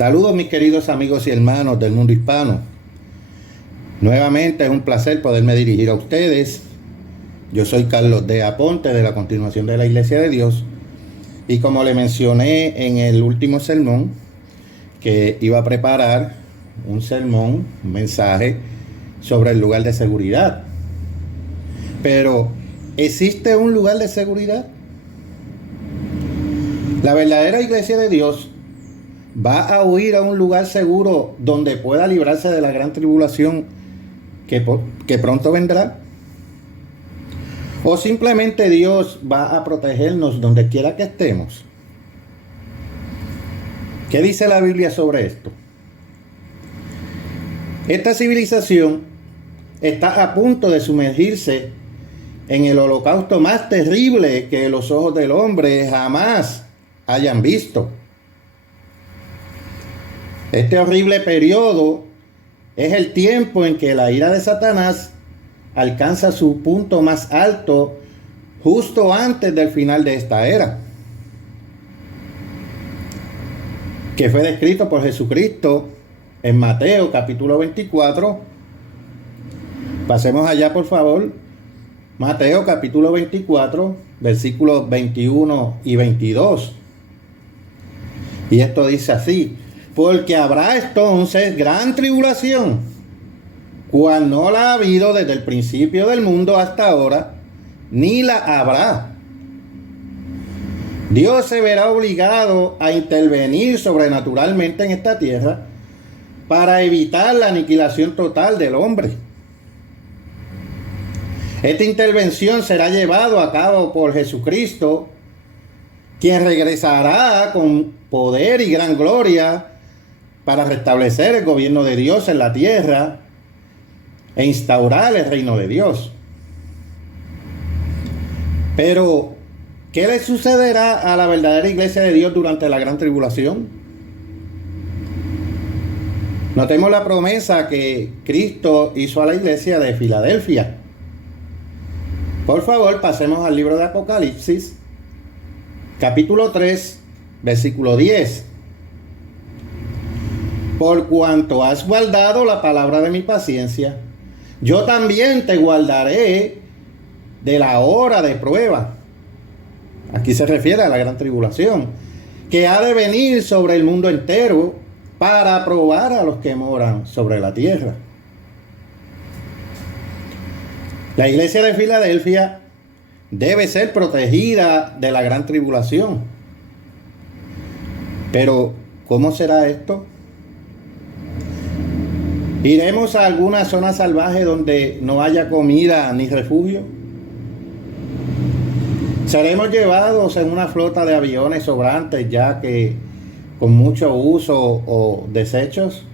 Saludos mis queridos amigos y hermanos del mundo hispano. Nuevamente es un placer poderme dirigir a ustedes. Yo soy Carlos D. Aponte de la Continuación de la Iglesia de Dios. Y como le mencioné en el último sermón, que iba a preparar un sermón, un mensaje sobre el lugar de seguridad. Pero, ¿existe un lugar de seguridad? La verdadera Iglesia de Dios va a huir a un lugar seguro donde pueda librarse de la gran tribulación que pronto vendrá. O simplemente Dios va a protegernos donde quiera que estemos. ¿Qué dice la Biblia sobre esto? Esta civilización está a punto de sumergirse en el holocausto más terrible que los ojos del hombre jamás hayan visto. Este horrible periodo es el tiempo en que la ira de Satanás alcanza su punto más alto justo antes del final de esta era, que fue descrito por Jesucristo en Mateo capítulo 24. Pasemos allá por favor. Mateo capítulo 24, versículos 21 y 22. Y esto dice así: porque habrá entonces gran tribulación, cual no la ha habido desde el principio del mundo hasta ahora, ni la habrá. Dios se verá obligado a intervenir sobrenaturalmente en esta tierra para evitar la aniquilación total del hombre. Esta intervención será llevada a cabo por Jesucristo, quien regresará con poder y gran gloria para restablecer el gobierno de Dios en la tierra e instaurar el reino de Dios. Pero, ¿qué le sucederá a la verdadera iglesia de Dios durante la gran tribulación? Notemos la promesa que Cristo hizo a la iglesia de Filadelfia. Por favor, pasemos al libro de Apocalipsis, capítulo 3, versículo 10. Por cuanto has guardado la palabra de mi paciencia, yo también te guardaré de la hora de prueba. Aquí se refiere a la gran tribulación, que ha de venir sobre el mundo entero para probar a los que moran sobre la tierra. La iglesia de Filadelfia debe ser protegida de la gran tribulación. Pero, ¿cómo será esto? ¿Iremos a alguna zona salvaje donde no haya comida ni refugio? ¿Seremos llevados en una flota de aviones sobrantes ya que con mucho uso o desechos?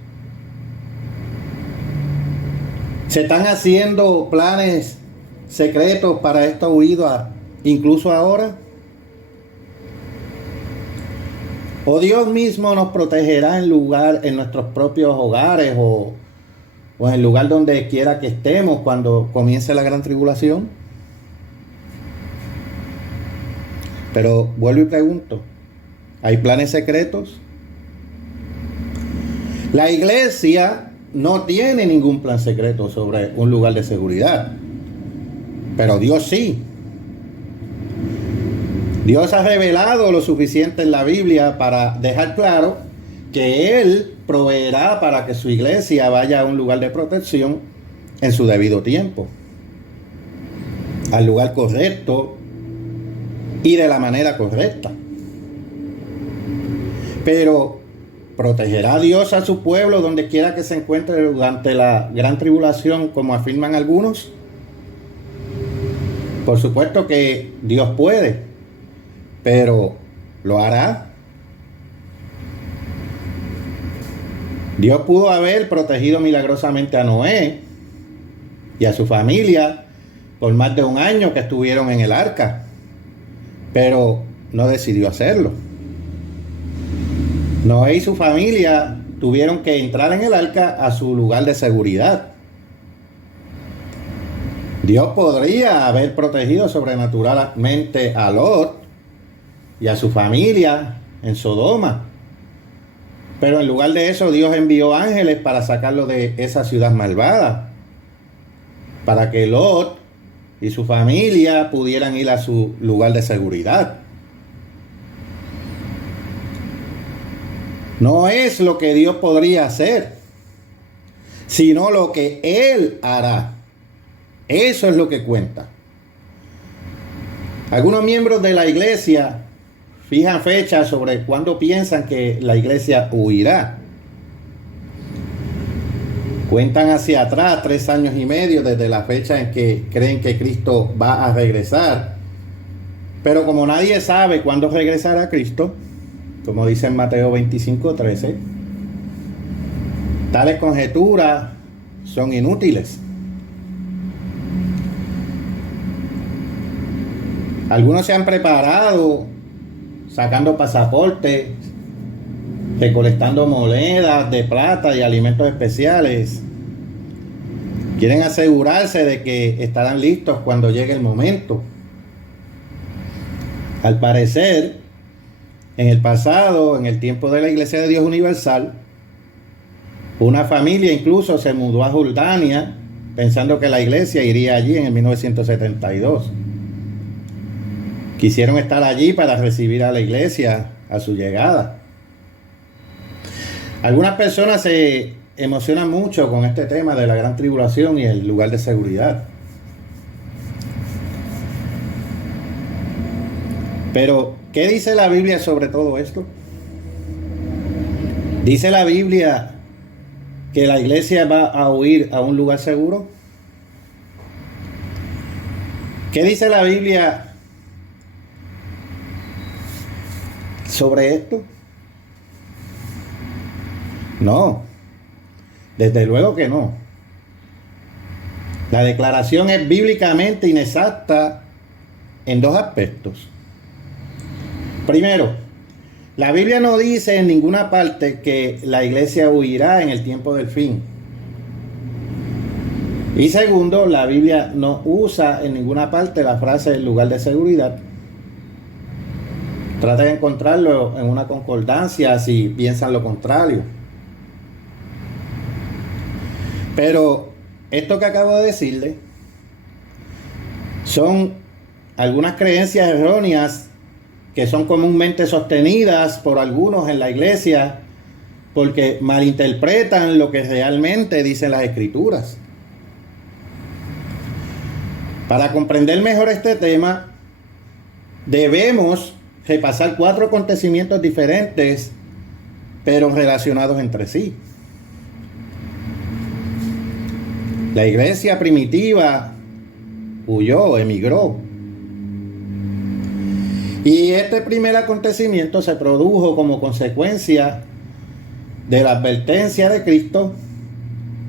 ¿Se están haciendo planes secretos para esta huida incluso ahora? ¿O Dios mismo nos protegerá en nuestros propios hogares o en el lugar donde quiera que estemos cuando comience la gran tribulación? Pero vuelvo y pregunto, ¿hay planes secretos? La iglesia no tiene ningún plan secreto sobre un lugar de seguridad, pero Dios sí. Dios ha revelado lo suficiente en la Biblia para dejar claro que Él proveerá para que su iglesia vaya a un lugar de protección en su debido tiempo, al lugar correcto y de la manera correcta. Pero, ¿protegerá Dios a su pueblo donde quiera que se encuentre durante la gran tribulación, como afirman algunos? Por supuesto que Dios puede, pero ¿lo hará? Dios pudo haber protegido milagrosamente a Noé y a su familia por más de un año que estuvieron en el arca, pero no decidió hacerlo. Noé y su familia tuvieron que entrar en el arca a su lugar de seguridad. Dios podría haber protegido sobrenaturalmente a Lot y a su familia en Sodoma, Pero en lugar de eso, Dios envió ángeles para sacarlo de esa ciudad malvada, para que Lot y su familia pudieran ir a su lugar de seguridad. No es lo que Dios podría hacer, sino lo que Él hará. Eso es lo que cuenta. Algunos miembros de la iglesia fijan fechas sobre cuándo piensan que la iglesia huirá. Cuentan hacia atrás 3 años y medio desde la fecha en que creen que Cristo va a regresar. Pero como nadie sabe cuándo regresará Cristo, como dice en Mateo 25:13, tales conjeturas son inútiles. Algunos se han preparado sacando pasaportes, recolectando monedas de plata y alimentos especiales. Quieren asegurarse de que estarán listos cuando llegue el momento. Al parecer, en el pasado, en el tiempo de la Iglesia de Dios Universal, una familia incluso se mudó a Jordania pensando que la iglesia iría allí en el 1972. Quisieron estar allí para recibir a la iglesia a su llegada. Algunas personas se emocionan mucho con este tema de la gran tribulación y el lugar de seguridad. Pero, ¿qué dice la Biblia sobre todo esto? ¿Dice la Biblia que la iglesia va a huir a un lugar seguro? ¿Qué dice la Biblia sobre esto? No, desde luego que no. La declaración es bíblicamente inexacta en 2 aspectos. Primero, la Biblia no dice en ninguna parte que la iglesia huirá en el tiempo del fin. Y segundo, la Biblia no usa en ninguna parte la frase lugar de seguridad. Trata de encontrarlo en una concordancia si piensan lo contrario. Pero esto que acabo de decirle son algunas creencias erróneas que son comúnmente sostenidas por algunos en la iglesia porque malinterpretan lo que realmente dicen las Escrituras. Para comprender mejor este tema, debemos repasar 4 acontecimientos diferentes, pero relacionados entre sí. La iglesia primitiva huyó, emigró. Y este primer acontecimiento se produjo como consecuencia de la advertencia de Cristo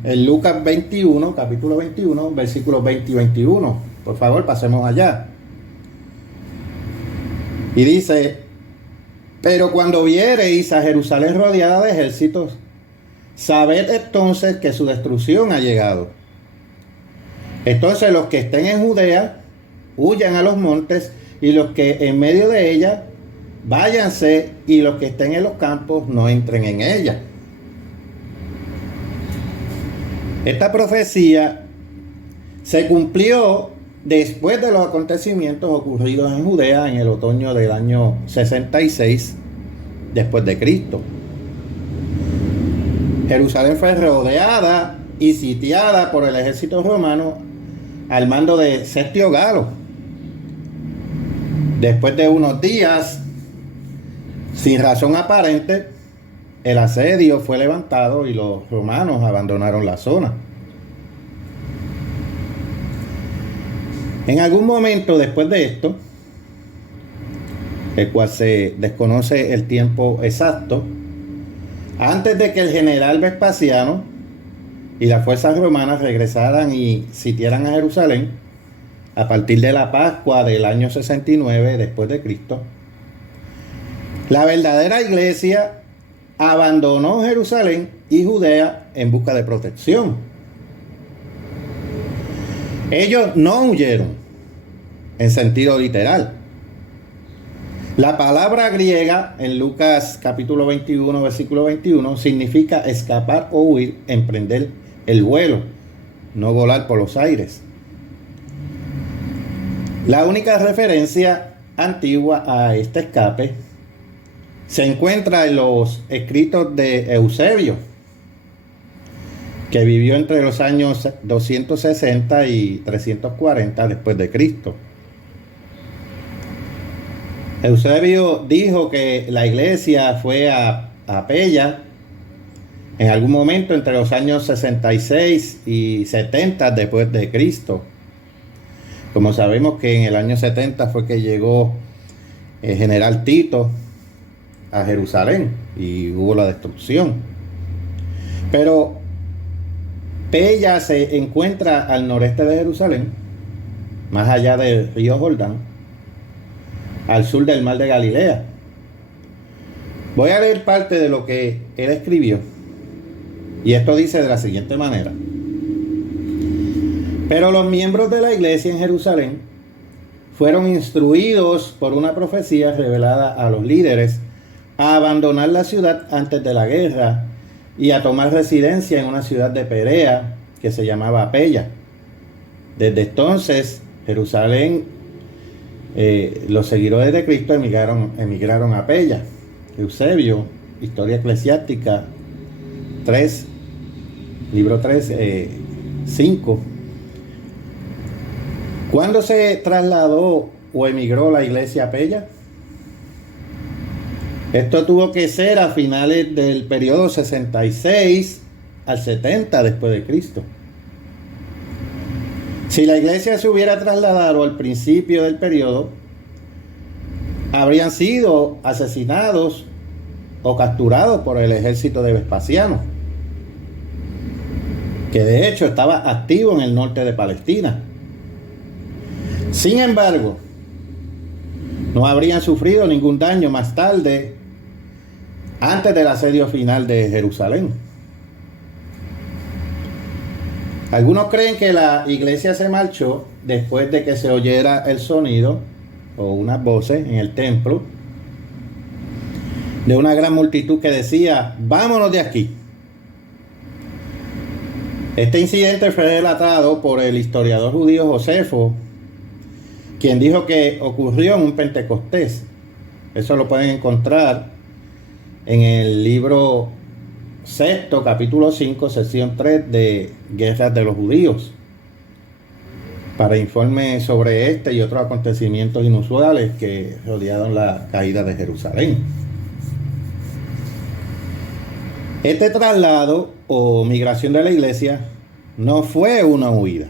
en Lucas 21, capítulo 21, versículos 20 y 21. Por favor, pasemos allá. Y dice: pero cuando viereis a Jerusalén rodeada de ejércitos, sabed entonces que su destrucción ha llegado. Entonces los que estén en Judea, huyan a los montes, y los que en medio de ella, váyanse, y los que estén en los campos, no entren en ella. Esta profecía se cumplió después de los acontecimientos ocurridos en Judea en el otoño del año 66 después de Cristo. Jerusalén fue rodeada y sitiada por el ejército romano al mando de Sergio Galo. Después de unos días, sin razón aparente, el asedio fue levantado y los romanos abandonaron la zona. En algún momento después de esto, el cual se desconoce el tiempo exacto, antes de que el general Vespasiano y las fuerzas romanas regresaran y sitiaran a Jerusalén, a partir de la Pascua del año 69 después de Cristo, la verdadera iglesia abandonó Jerusalén y Judea en busca de protección. Ellos no huyeron en sentido literal, La palabra griega en Lucas capítulo 21, versículo 21, significa escapar o huir, emprender el vuelo, no volar por los aires. La única referencia antigua a este escape se encuentra en los escritos de Eusebio, que vivió entre los años 260 y 340 después de Cristo. Eusebio dijo que la iglesia fue a Pella en algún momento entre los años 66 y 70 después de Cristo. Como sabemos que en el año 70 fue que llegó el general Tito a Jerusalén y hubo la destrucción. Pero Pella se encuentra al noreste de Jerusalén, más allá del río Jordán, al sur del mar de Galilea. Voy a leer parte de lo que él escribió, y esto dice de la siguiente manera: pero los miembros de la iglesia en Jerusalén fueron instruidos por una profecía revelada a los líderes a abandonar la ciudad antes de la guerra y a tomar residencia en una ciudad de Perea que se llamaba Pella. Desde entonces, Jerusalén, los seguidores de Cristo emigraron a Pella. Eusebio, Historia Eclesiástica 3, libro 3, 5. ¿Cuándo se trasladó o emigró la iglesia a Pella? Esto tuvo que ser a finales del periodo 66 al 70 después de Cristo. Si la iglesia se hubiera trasladado al principio del periodo, habrían sido asesinados o capturados por el ejército de Vespasiano, que de hecho estaba activo en el norte de Palestina. Sin embargo, no habrían sufrido ningún daño más tarde, antes del asedio final de Jerusalén. Algunos creen que la iglesia se marchó después de que se oyera el sonido o unas voces en el templo de una gran multitud que decía: vámonos de aquí. Este incidente fue relatado por el historiador judío Josefo, quien dijo que ocurrió en un Pentecostés. Eso lo pueden encontrar en el libro 6, capítulo 5, sección 3 de Guerras de los Judíos, para informes sobre este y otros acontecimientos inusuales que rodearon la caída de Jerusalén. Este traslado o migración de la iglesia no fue una huida.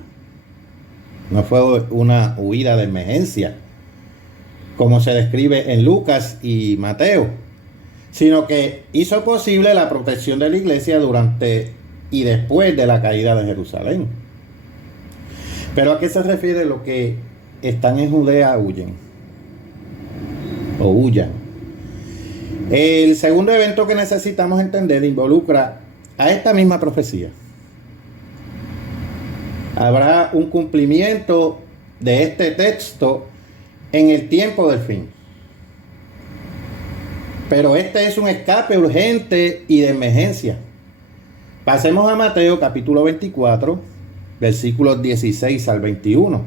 No fue una huida de emergencia, como se describe en Lucas y Mateo, sino que hizo posible la protección de la iglesia durante y después de la caída de Jerusalén. Pero ¿a qué se refiere lo que están en Judea huyen? O huyan. El segundo evento que necesitamos entender involucra a esta misma profecía. Habrá un cumplimiento de este texto en el tiempo del fin. Pero este es un escape urgente y de emergencia. Pasemos a Mateo capítulo 24, versículos 16 al 21.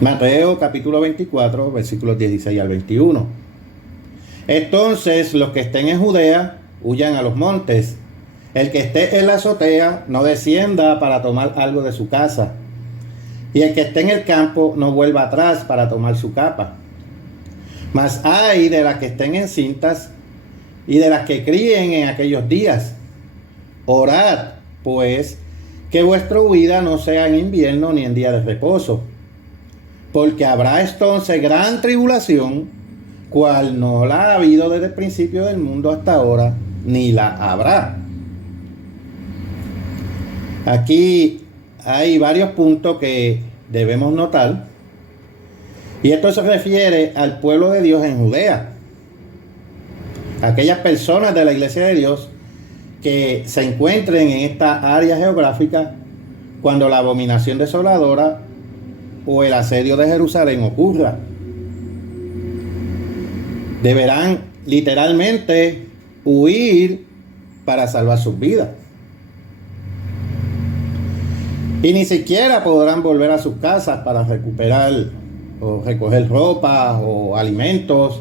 Mateo capítulo 24, versículos 16 al 21. Entonces los que estén en Judea huyan a los montes. El que esté en la azotea no descienda para tomar algo de su casa. Y el que esté en el campo no vuelva atrás para tomar su capa. Mas ay de las que estén encintas y de las que críen en aquellos días. Orad, pues, que vuestra huida no sea en invierno ni en día de reposo. Porque habrá entonces gran tribulación, cual no la ha habido desde el principio del mundo hasta ahora, ni la habrá. Aquí hay varios puntos que debemos notar. Y esto se refiere al pueblo de Dios en Judea. Aquellas personas de la iglesia de Dios que se encuentren en esta área geográfica cuando la abominación desoladora o el asedio de Jerusalén ocurra. Deberán literalmente huir para salvar sus vidas. Y ni siquiera podrán volver a sus casas para recuperar o recoger ropa o alimentos,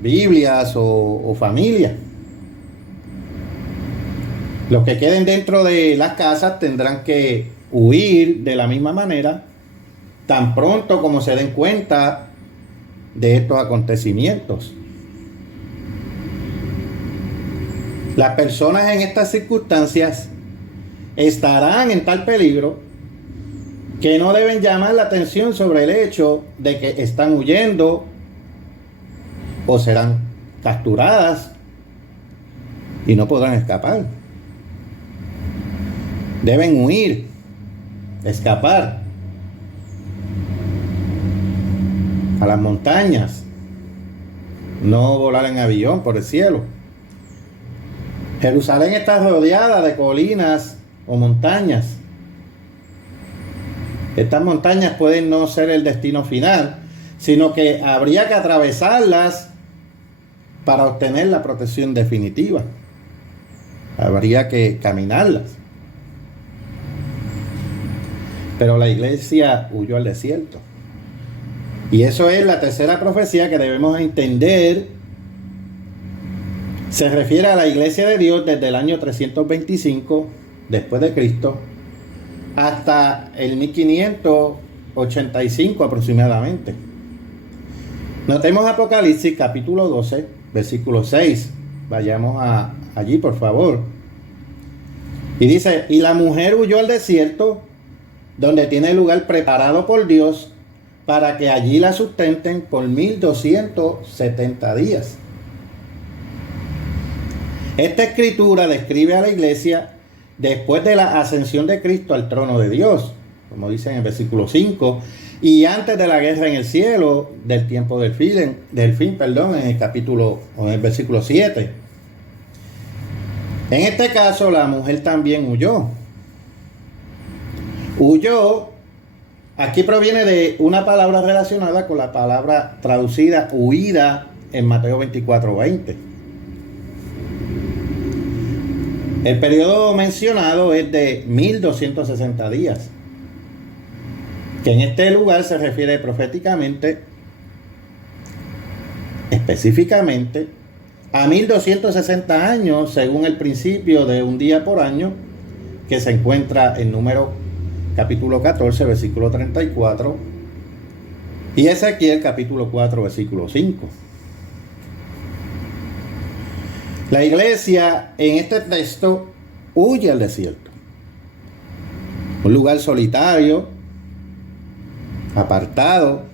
Biblias o familia. Los que queden dentro de las casas tendrán que huir de la misma manera tan pronto como se den cuenta de estos acontecimientos. Las personas en estas circunstancias estarán en tal peligro que no deben llamar la atención sobre el hecho de que están huyendo o serán capturadas y no podrán escapar. Deben huir, escapar a las montañas, no volar en avión por el cielo. Jerusalén está rodeada de colinas o montañas. Estas montañas pueden no ser el destino final, sino que habría que atravesarlas para obtener la protección definitiva. Habría que caminarlas. Pero la iglesia huyó al desierto. Y eso es la tercera profecía que debemos entender. Se refiere a la iglesia de Dios desde el año 325 después de Cristo hasta el 1585 aproximadamente. Notemos Apocalipsis capítulo 12, versículo 6. Vayamos allí, por favor. Y dice: y la mujer huyó al desierto, donde tiene lugar preparado por Dios, para que allí la sustenten por 1270 días. Esta escritura describe a la iglesia después de la ascensión de Cristo al trono de Dios, como dice en el versículo 5, y antes de la guerra en el cielo, del tiempo del fin, en el capítulo o en el versículo 7. En este caso, la mujer también huyó. Huyó, aquí proviene de una palabra relacionada con la palabra traducida huida en Mateo 24:20. El periodo mencionado es de 1260 días, que en este lugar se refiere proféticamente, específicamente, a 1260 años, según el principio de un día por año, que se encuentra en Número capítulo 14, versículo 34, y Ezequiel capítulo 4, versículo 5. La iglesia en este texto huye al desierto, un lugar solitario, apartado,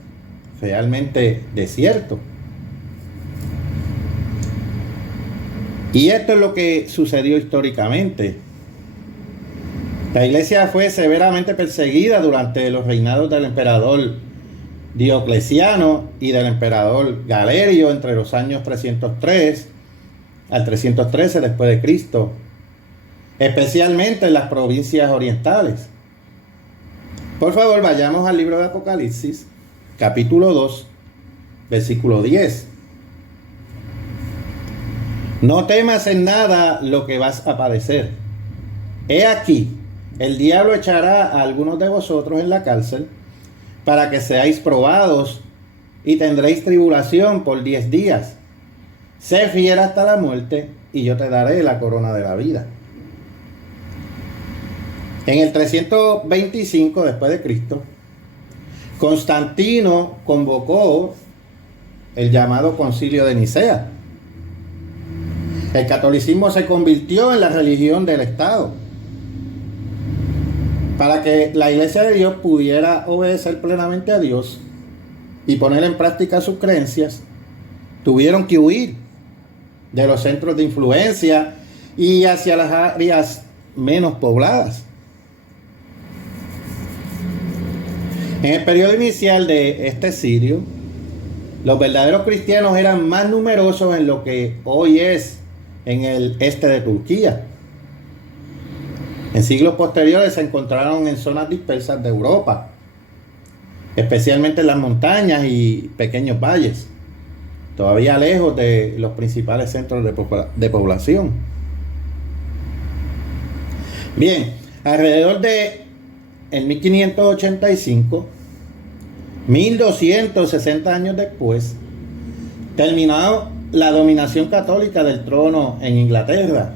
realmente desierto. Y esto es lo que sucedió históricamente. La iglesia fue severamente perseguida durante los reinados del emperador Diocleciano y del emperador Galerio entre los años 303 al 313 después de Cristo, especialmente en las provincias orientales. Por favor, vayamos al libro de Apocalipsis, capítulo 2, versículo 10. No temas en nada lo que vas a padecer. He aquí, el diablo echará a algunos de vosotros en la cárcel para que seáis probados y tendréis tribulación por 10 días. Sé fiel hasta la muerte y yo te daré la corona de la vida. En el 325 después de Cristo, Constantino convocó el llamado Concilio de Nicea. El catolicismo se convirtió en la religión del Estado. Para que la iglesia de Dios pudiera obedecer plenamente a Dios y poner en práctica sus creencias, tuvieron que huir de los centros de influencia y hacia las áreas menos pobladas. En el periodo inicial de este exilio, los verdaderos cristianos eran más numerosos en lo que hoy es en el este de Turquía. En siglos posteriores se encontraron en zonas dispersas de Europa, especialmente en las montañas y pequeños valles. todavía lejos de los principales centros de población. Bien, alrededor de en 1585, 1260 años después, terminó la dominación católica del trono en Inglaterra.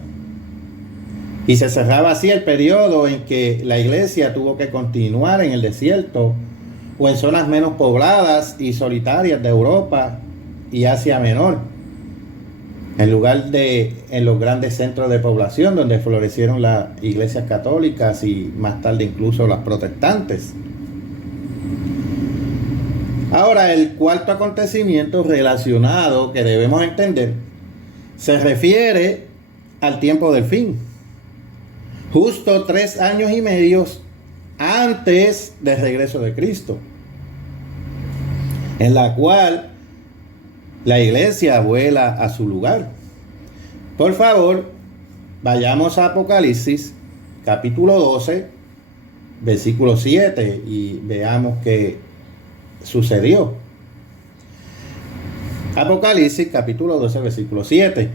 Y se cerraba así el periodo en que la iglesia tuvo que continuar en el desierto o en zonas menos pobladas y solitarias de Europa y Asia Menor, en lugar de en los grandes centros de población donde florecieron las iglesias católicas y más tarde incluso las protestantes. Ahora, el cuarto acontecimiento relacionado que debemos entender se refiere al tiempo del fin, justo 3 años y medio antes del regreso de Cristo, en la cual la iglesia vuela a su lugar. Por favor, vayamos a Apocalipsis, capítulo 12, versículo 7, y veamos qué sucedió. Apocalipsis, capítulo 12, versículo 7.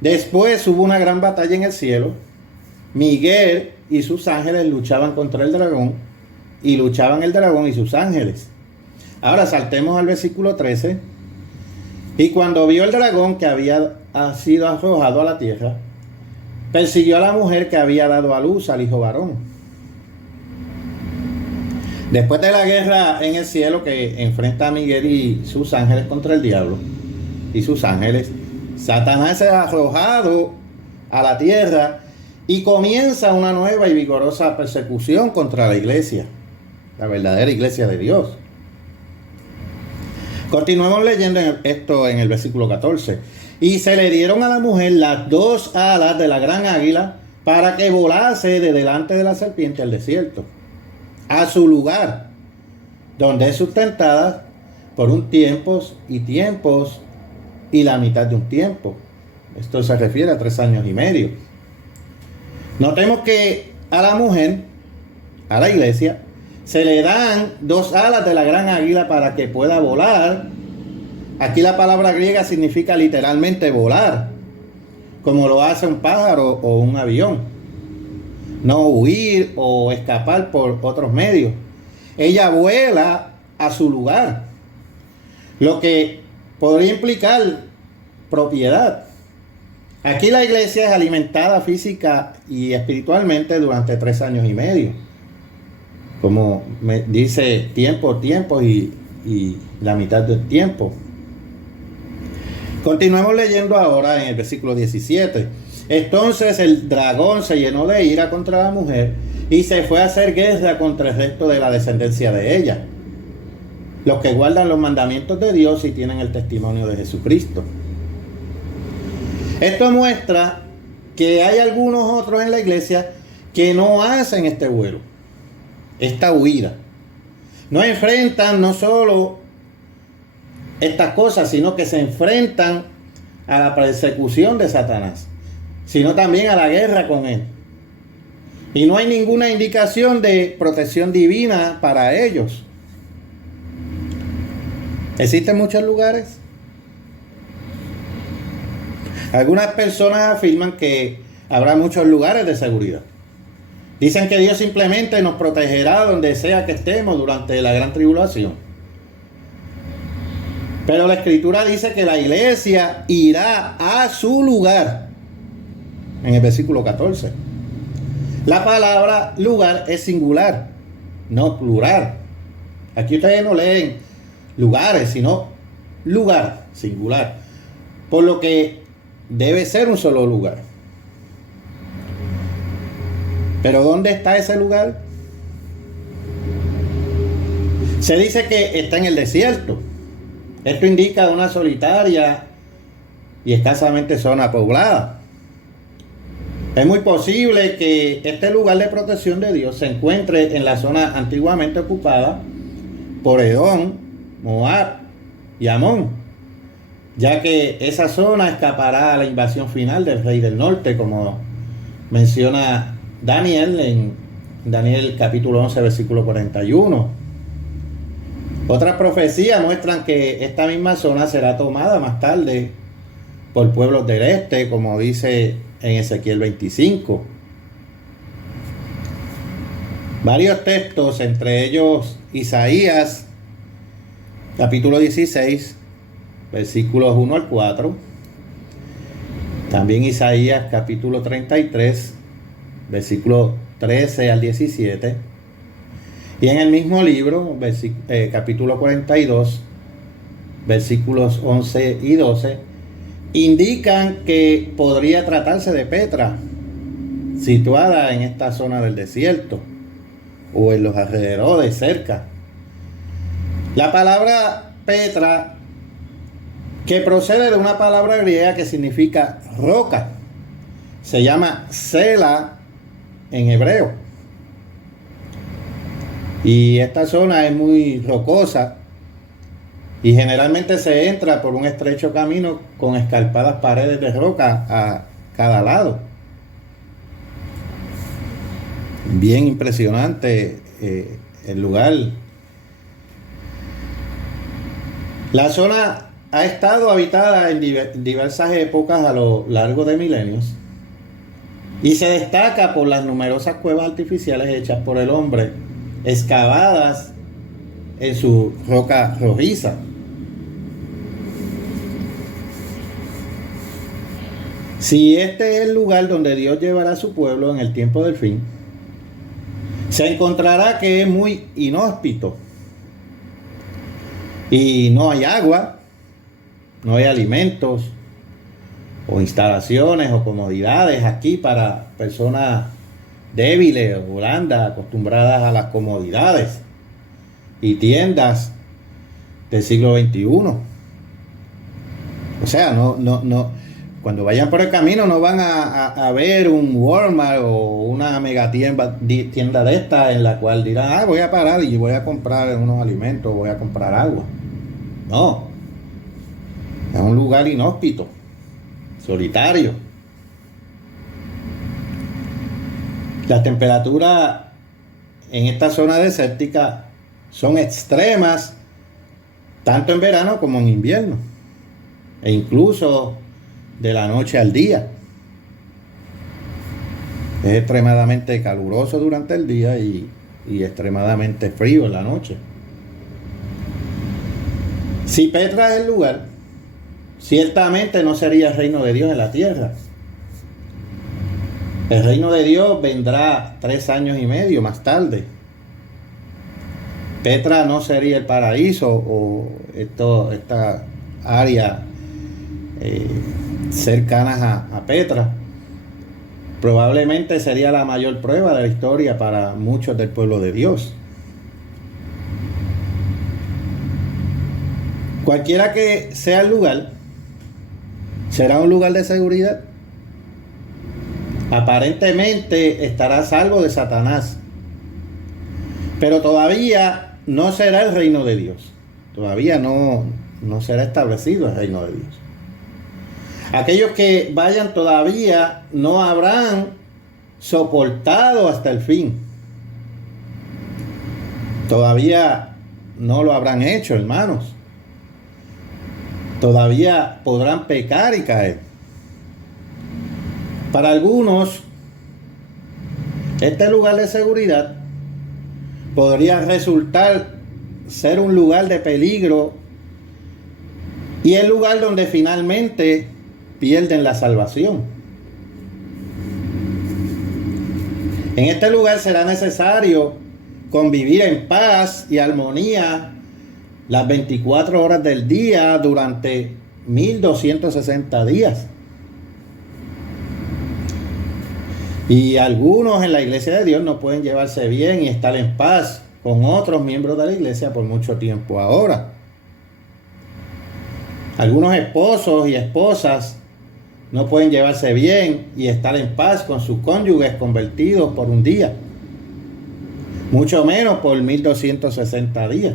Después hubo una gran batalla en el cielo. Miguel y sus ángeles luchaban contra el dragón, y luchaban el dragón y sus ángeles. Ahora saltemos al versículo 13. Y cuando vio el dragón que había sido arrojado a la tierra, persiguió a la mujer que había dado a luz al hijo varón. Después de la guerra en el cielo que enfrenta a Miguel y sus ángeles contra el diablo y sus ángeles, Satanás es arrojado a la tierra y comienza una nueva y vigorosa persecución contra la iglesia, la verdadera iglesia de Dios. Continuemos leyendo esto en el versículo 14. Y se le dieron a la mujer las 2 alas de la gran águila para que volase de delante de la serpiente al desierto, a su lugar, donde es sustentada por un tiempos y la mitad de un tiempo. Esto se refiere a 3 años y medio. Notemos que a la mujer, a la iglesia, se le dan 2 alas de la gran águila para que pueda volar. Aquí la palabra griega significa literalmente volar, como lo hace un pájaro o un avión. No huir o escapar por otros medios. Ella vuela a su lugar, lo que podría implicar propiedad. Aquí la iglesia es alimentada física y espiritualmente durante 3 años y medio. Como me dice, tiempo y la mitad del tiempo. Continuemos leyendo ahora en el versículo 17. Entonces el dragón se llenó de ira contra la mujer y se fue a hacer guerra contra el resto de la descendencia de ella, los que guardan los mandamientos de Dios y tienen el testimonio de Jesucristo. Esto muestra que hay algunos otros en la iglesia que no hacen este vuelo, esta huida. No enfrentan no solo estas cosas, sino que se enfrentan a la persecución de Satanás, sino también a la guerra con él. Y no hay ninguna indicación de protección divina para ellos. ¿Existen muchos lugares? Algunas personas afirman que habrá muchos lugares de seguridad. Dicen que Dios simplemente nos protegerá donde sea que estemos durante la gran tribulación. Pero la Escritura dice que la iglesia irá a su lugar. En el versículo 14. La palabra lugar es singular, no plural. Aquí ustedes no leen lugares, sino lugar, singular. Por lo que debe ser un solo lugar. Pero ¿dónde está ese lugar? Se dice que está en el desierto. Esto indica una solitaria y escasamente zona poblada. Es muy posible que este lugar de protección de Dios se encuentre en la zona antiguamente ocupada por Edom, Moab y Amón, ya que esa zona escapará a la invasión final del rey del norte, como menciona Daniel en Daniel capítulo 11 versículo 41. Otras profecías muestran que esta misma zona será tomada más tarde por pueblos del este, como dice en Ezequiel 25. Varios textos, entre ellos Isaías, capítulo 16, versículos 1 al 4. También Isaías, capítulo 33, versículos 13 al 17. Y en el mismo libro, capítulo 42, versículos 11 y 12, indican que podría tratarse de Petra, situada en esta zona del desierto o en los alrededores, cerca. La palabra Petra, que procede de una palabra griega que significa roca, se llama Sela en hebreo. Y esta zona es muy rocosa y generalmente se entra por un estrecho camino con escarpadas paredes de roca a cada lado. Bien impresionante el lugar. La zona ha estado habitada en diversas épocas a lo largo de milenios y se destaca por las numerosas cuevas artificiales hechas por el hombre, excavadas en su roca rojiza. Si este es el lugar donde Dios llevará a su pueblo en el tiempo del fin, se encontrará que es muy inhóspito y no hay agua, no hay alimentos o instalaciones o comodidades aquí para personas débiles o blandas, acostumbradas a las comodidades y tiendas del siglo XXI. O sea, no, cuando vayan por el camino no van a ver un Walmart o una mega tienda de esta en la cual dirán, voy a parar y voy a comprar unos alimentos, voy a comprar agua. No, es un lugar inhóspito, solitario. Las temperaturas en esta zona desértica son extremas tanto en verano como en invierno, e incluso de la noche al día. Es extremadamente caluroso durante el día y extremadamente frío en la noche. Si Petra es el lugar, ciertamente no sería el reino de Dios en la tierra. El reino de Dios vendrá 3 años y medio más tarde. Petra no sería el paraíso o esta área cercanas a Petra. Probablemente sería la mayor prueba de la historia para muchos del pueblo de Dios. Cualquiera que sea el lugar, será un lugar de seguridad. Aparentemente estará a salvo de Satanás, pero todavía no será el reino de Dios. Todavía no será establecido el reino de Dios. Aquellos que vayan todavía no habrán soportado hasta el fin. Todavía no lo habrán hecho, hermanos. Todavía podrán pecar y caer. Para algunos, este lugar de seguridad podría resultar ser un lugar de peligro y el lugar donde finalmente pierden la salvación. En este lugar será necesario convivir en paz y armonía las 24 horas del día durante 1260 días. Y algunos en la iglesia de Dios no pueden llevarse bien y estar en paz con otros miembros de la iglesia por mucho tiempo ahora. Algunos esposos y esposas no pueden llevarse bien y estar en paz con sus cónyuges convertidos por un día, mucho menos por 1260 días.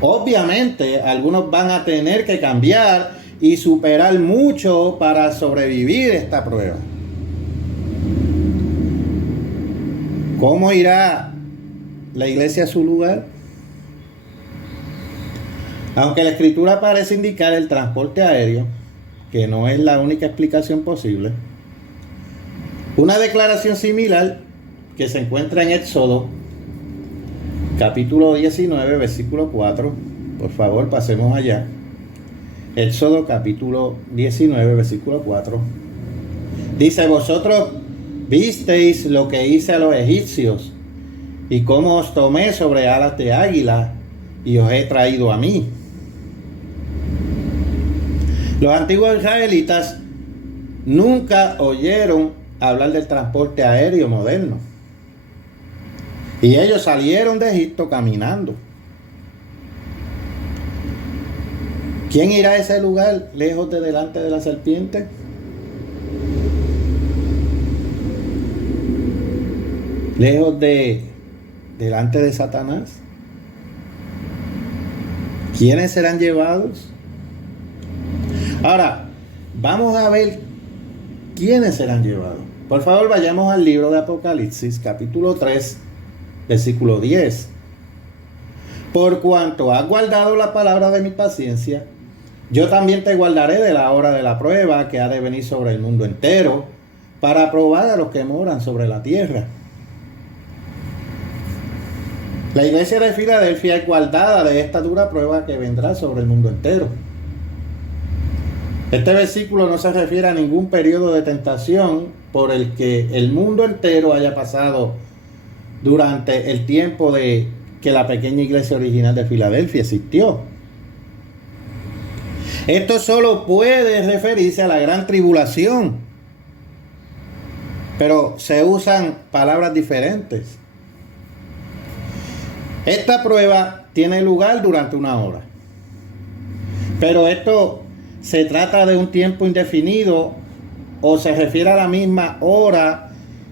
Obviamente, algunos van a tener que cambiar y superar mucho para sobrevivir esta prueba. ¿Cómo irá la iglesia a su lugar? Aunque la escritura parece indicar el transporte aéreo, que no es la única explicación posible, una declaración similar que se encuentra en Éxodo, capítulo 19, versículo 4, por favor pasemos allá. Éxodo capítulo 19, versículo 4, dice: vosotros visteis lo que hice a los egipcios y cómo os tomé sobre alas de águila y os he traído a mí. Los antiguos israelitas nunca oyeron hablar del transporte aéreo moderno. Y ellos salieron de Egipto caminando. ¿Quién irá a ese lugar lejos de delante de la serpiente? Lejos de delante de Satanás. ¿Quiénes serán llevados? Ahora, vamos a ver quiénes serán llevados. Por favor, vayamos al libro de Apocalipsis, capítulo 3, versículo 10. Por cuanto has guardado la palabra de mi paciencia, yo también te guardaré de la hora de la prueba que ha de venir sobre el mundo entero, para probar a los que moran sobre la tierra. La iglesia de Filadelfia es guardada de esta dura prueba que vendrá sobre el mundo entero. Este versículo no se refiere a ningún periodo de tentación por el que el mundo entero haya pasado durante el tiempo de que la pequeña iglesia original de Filadelfia existió. Esto solo puede referirse a la gran tribulación, pero se usan palabras diferentes. Esta prueba tiene lugar durante una hora, pero esto se trata de un tiempo indefinido o se refiere a la misma hora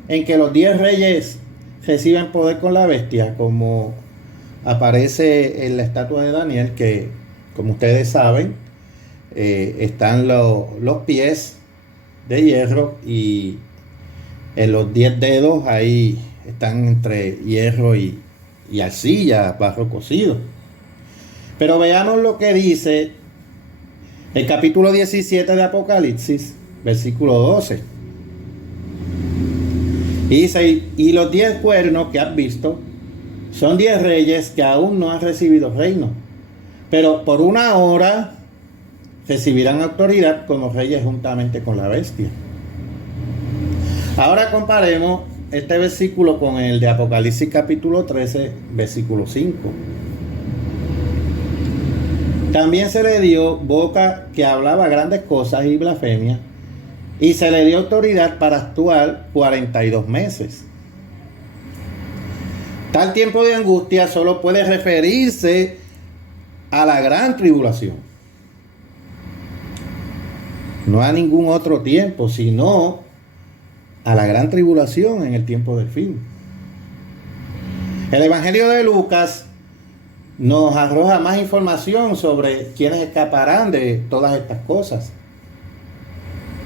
en que los 10 reyes reciben poder con la bestia, como aparece en la estatua de Daniel, que como ustedes saben están los pies de hierro y en los 10 dedos ahí están entre hierro y arcilla, barro cocido. Pero veamos lo que dice el capítulo 17 de Apocalipsis, versículo 12. Y dice: y los 10 cuernos que has visto son 10 reyes que aún no han recibido reino, pero por una hora recibirán autoridad como reyes juntamente con la bestia. Ahora comparemos este versículo con el de Apocalipsis capítulo 13, versículo 5. También se le dio boca que hablaba grandes cosas y blasfemia, y se le dio autoridad para actuar 42 meses. Tal tiempo de angustia solo puede referirse a la gran tribulación, no a ningún otro tiempo, sino a la gran tribulación en el tiempo del fin. El Evangelio de Lucas nos arroja más información sobre quiénes escaparán de todas estas cosas.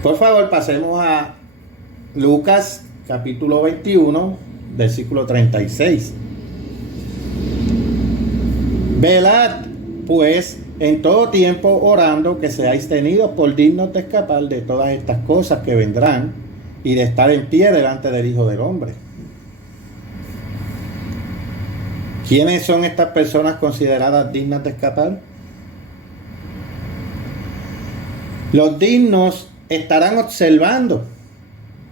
Por favor, pasemos a Lucas capítulo 21, versículo 36. Velad, pues, en todo tiempo orando que seáis tenidos por dignos de escapar de todas estas cosas que vendrán y de estar en pie delante del Hijo del Hombre. ¿Quiénes son estas personas consideradas dignas de escapar? Los dignos estarán observando,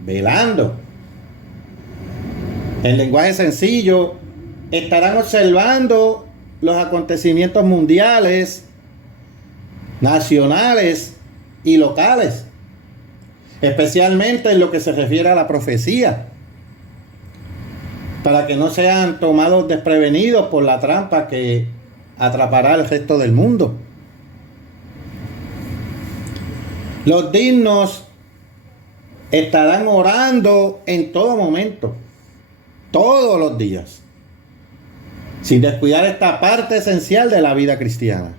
velando. En lenguaje sencillo, estarán observando los acontecimientos mundiales, nacionales y locales, especialmente en lo que se refiere a la profecía, para que no sean tomados desprevenidos por la trampa que atrapará al resto del mundo. Los dignos estarán orando en todo momento, todos los días, sin descuidar esta parte esencial de la vida cristiana.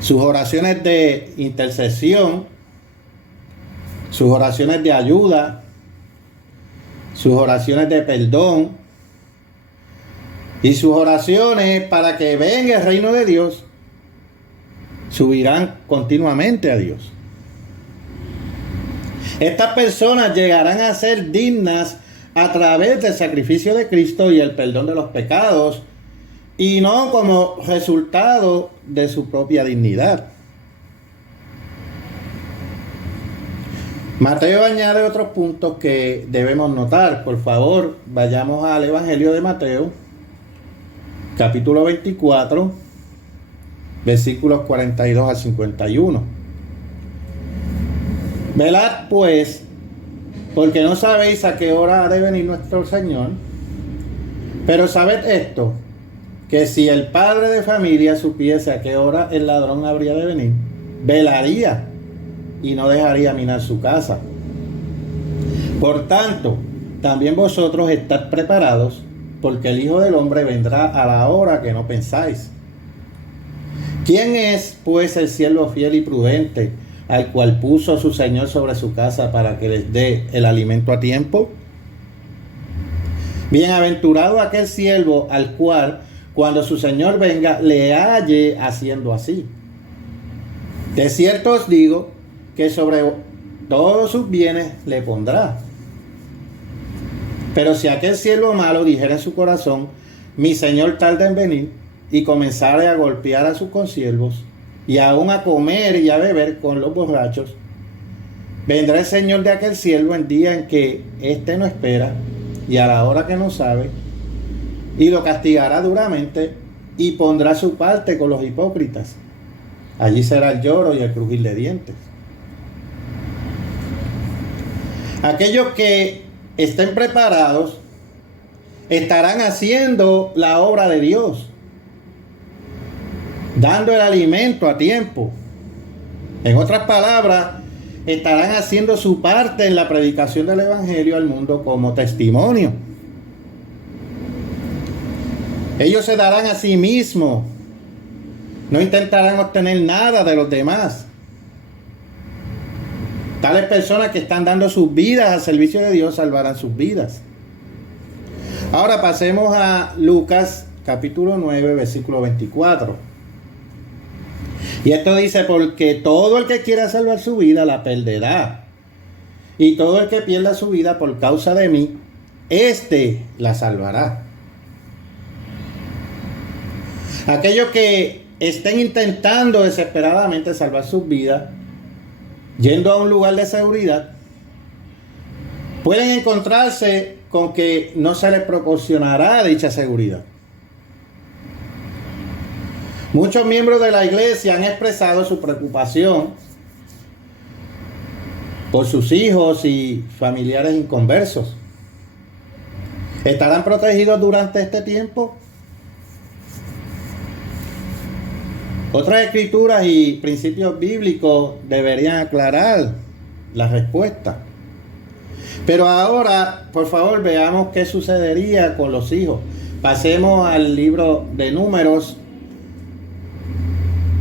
Sus oraciones de intercesión, sus oraciones de ayuda, sus oraciones de perdón, Y sus oraciones para que venga el reino de Dios subirán continuamente a Dios. Estas personas llegarán a ser dignas a través del sacrificio de Cristo y el perdón de los pecados, y no como resultado de su propia dignidad. Mateo añade otros puntos que debemos notar. Por favor, vayamos al Evangelio de Mateo, capítulo 24, versículos 42 al 51. Velad pues, porque no sabéis a qué hora ha de venir nuestro Señor. Pero sabed esto, que si el padre de familia supiese a qué hora el ladrón habría de venir, velaría y no dejaría minar su casa. Por tanto, también vosotros estad preparados, porque el Hijo del Hombre vendrá a la hora que no pensáis. ¿Quién es, pues, el siervo fiel y prudente, al cual puso su Señor sobre su casa para que les dé el alimento a tiempo? Bienaventurado aquel siervo al cual, cuando su Señor venga, le halle haciendo así. De cierto os digo que sobre todos sus bienes le pondrá. Pero si aquel siervo malo dijera en su corazón, mi Señor tarda en venir, y comenzare a golpear a sus consiervos, y aún a comer y a beber con los borrachos, vendrá el Señor de aquel siervo en día en que éste no espera, y a la hora que no sabe, y lo castigará duramente, y pondrá su parte con los hipócritas. Allí será el lloro y el crujir de dientes. Aquellos que estén preparados estarán haciendo la obra de Dios, dando el alimento a tiempo. En otras palabras, estarán haciendo su parte en la predicación del Evangelio al mundo como testimonio. Ellos se darán a sí mismos, no intentarán obtener nada de los demás. Tales personas que están dando sus vidas al servicio de Dios salvarán sus vidas. Ahora pasemos a Lucas capítulo 9, versículo 24. Y esto dice, porque todo el que quiera salvar su vida la perderá. Y todo el que pierda su vida por causa de mí, éste la salvará. Aquellos que estén intentando desesperadamente salvar sus vidas, yendo a un lugar de seguridad, pueden encontrarse con que no se les proporcionará dicha seguridad. Muchos miembros de la iglesia han expresado su preocupación por sus hijos y familiares inconversos. ¿Estarán protegidos durante este tiempo? Otras escrituras y principios bíblicos deberían aclarar la respuesta. Pero ahora, por favor, veamos qué sucedería con los hijos. Pasemos al libro de Números,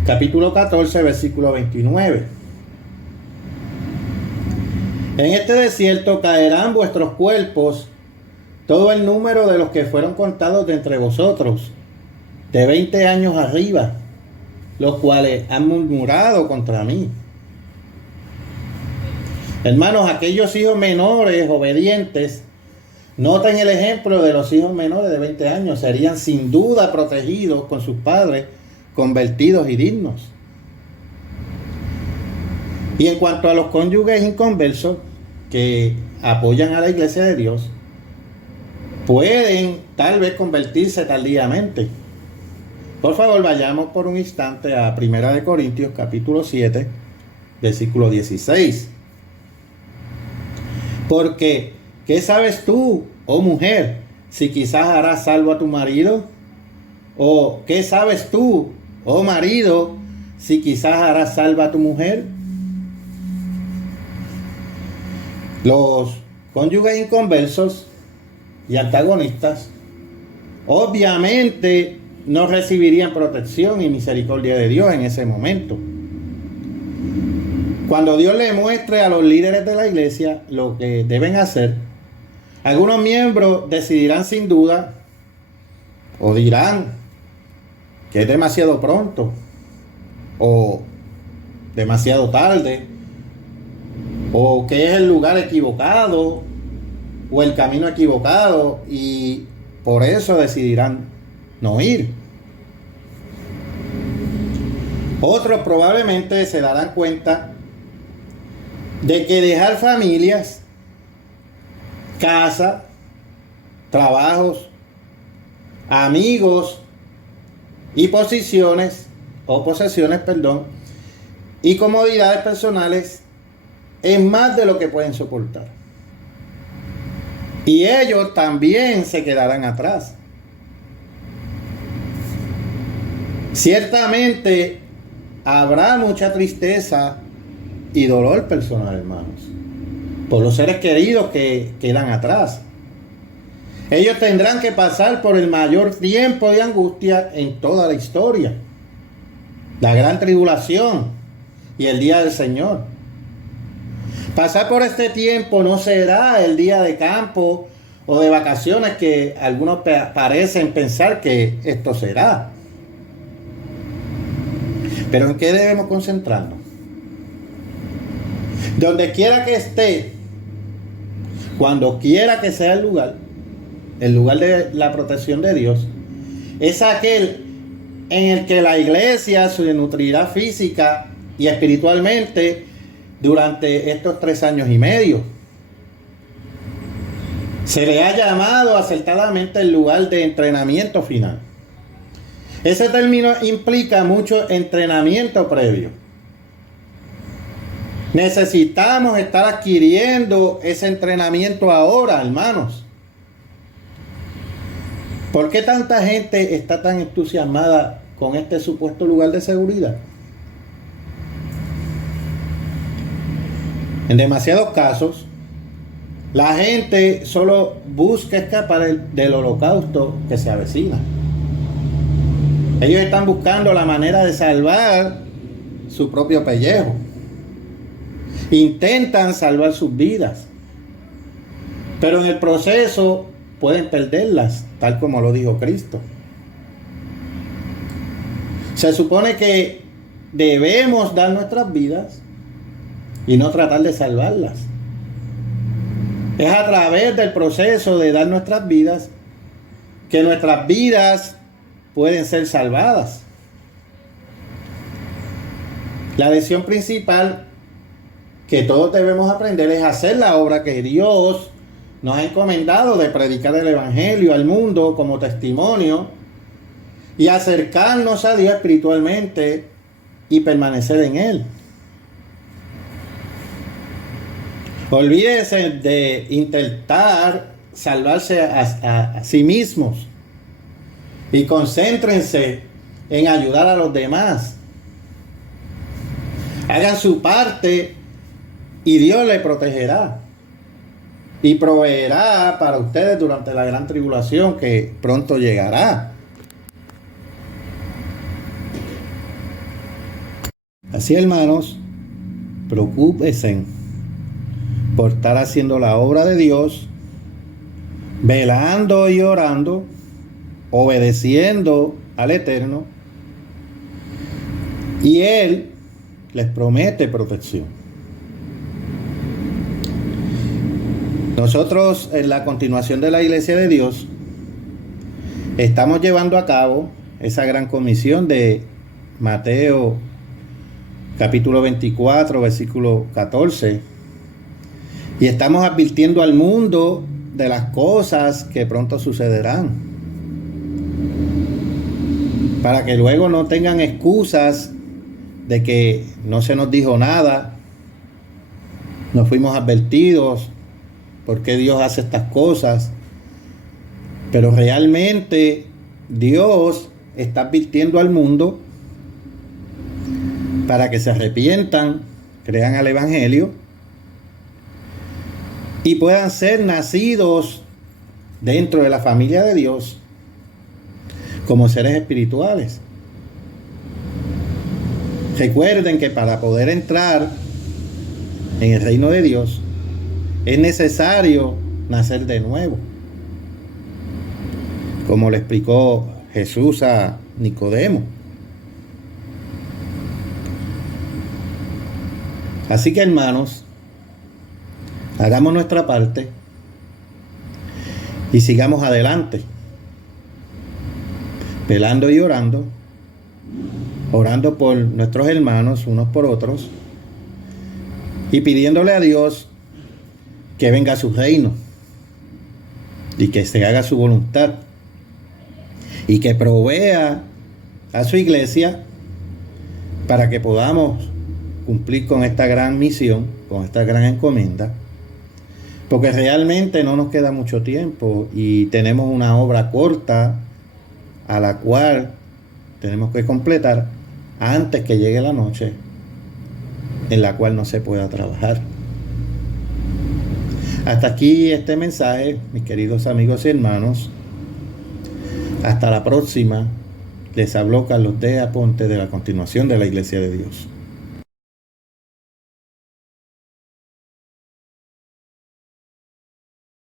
capítulo 14, versículo 29. En este desierto caerán vuestros cuerpos, todo el número de los que fueron contados de entre vosotros, de 20 años arriba, los cuales han murmurado contra mí. Hermanos, aquellos hijos menores obedientes, noten el ejemplo de los hijos menores de 20 años, serían sin duda protegidos con sus padres, convertidos y dignos. Y en cuanto a los cónyuges inconversos que apoyan a la iglesia de Dios, pueden tal vez convertirse tardíamente. Por favor, vayamos por un instante a 1 Corintios capítulo 7, versículo 16. Porque, ¿qué sabes tú, oh mujer, si quizás harás salvo a tu marido? ¿O qué sabes tú, oh marido, si quizás harás salvo a tu mujer? Los cónyuges inconversos y antagonistas obviamente no recibirían protección y misericordia de Dios en ese momento. Cuando Dios le muestre a los líderes de la iglesia lo que deben hacer, algunos miembros decidirán sin duda O dirán que es demasiado pronto o demasiado tarde, o que es el lugar equivocado o el camino equivocado, y por eso decidirán no ir. Otros probablemente se darán cuenta de que dejar familias, casa, trabajos, amigos y posesiones, y comodidades personales es más de lo que pueden soportar. Y ellos también se quedarán atrás. Ciertamente habrá mucha tristeza y dolor personal, hermanos, por los seres queridos que quedan atrás. Ellos tendrán que pasar por el mayor tiempo de angustia en toda la historia, la gran tribulación y el día del Señor. Pasar por este tiempo no será el día de campo o de vacaciones que algunos parecen pensar que esto será. Pero ¿en qué debemos concentrarnos? Donde quiera que esté, cuando quiera que sea el lugar de la protección de Dios, es aquel en el que la iglesia se nutrirá física y espiritualmente durante estos 3 años y medio. Se le ha llamado acertadamente el lugar de entrenamiento final. Ese término implica mucho entrenamiento previo. Necesitamos estar adquiriendo ese entrenamiento ahora, hermanos. ¿Por qué tanta gente está tan entusiasmada con este supuesto lugar de seguridad? En demasiados casos, la gente solo busca escapar del holocausto que se avecina. Ellos están buscando la manera de salvar su propio pellejo. Intentan salvar sus vidas, pero en el proceso pueden perderlas, tal como lo dijo Cristo. Se supone que debemos dar nuestras vidas y no tratar de salvarlas. Es a través del proceso de dar nuestras vidas que nuestras vidas pueden ser salvadas. La lección principal que todos debemos aprender es hacer la obra que Dios nos ha encomendado de predicar el Evangelio al mundo como testimonio y acercarnos a Dios espiritualmente y permanecer en Él. Olvídense de intentar salvarse a sí mismos y concéntrense en ayudar a los demás. Hagan su parte y Dios les protegerá y proveerá para ustedes durante la gran tribulación que pronto llegará. Así, hermanos, preocúpense por estar haciendo la obra de Dios, velando y orando, obedeciendo al Eterno, y Él les promete protección. Nosotros, en la continuación de la Iglesia de Dios, estamos llevando a cabo esa gran comisión de Mateo capítulo 24, versículo 14, y estamos advirtiendo al mundo de las cosas que pronto sucederán, para que luego no tengan excusas de que no se nos dijo nada, no fuimos advertidos, por qué Dios hace estas cosas. Pero realmente Dios está advirtiendo al mundo para que se arrepientan, crean al Evangelio y puedan ser nacidos dentro de la familia de Dios como seres espirituales. Recuerden que para poder entrar en el reino de Dios es necesario nacer de nuevo. como le explicó Jesús a Nicodemo. Así que, hermanos, hagamos nuestra parte y sigamos adelante, velando y orando por nuestros hermanos unos por otros y pidiéndole a Dios que venga a su reino y que se haga su voluntad y que provea a su iglesia para que podamos cumplir con esta gran misión, con esta gran encomienda, porque realmente no nos queda mucho tiempo y tenemos una obra corta a la cual tenemos que completar antes que llegue la noche en la cual no se pueda trabajar. Hasta aquí este mensaje, mis queridos amigos y hermanos. Hasta la próxima. Les habló Carlos D. Aponte de la Continuación de la Iglesia de Dios.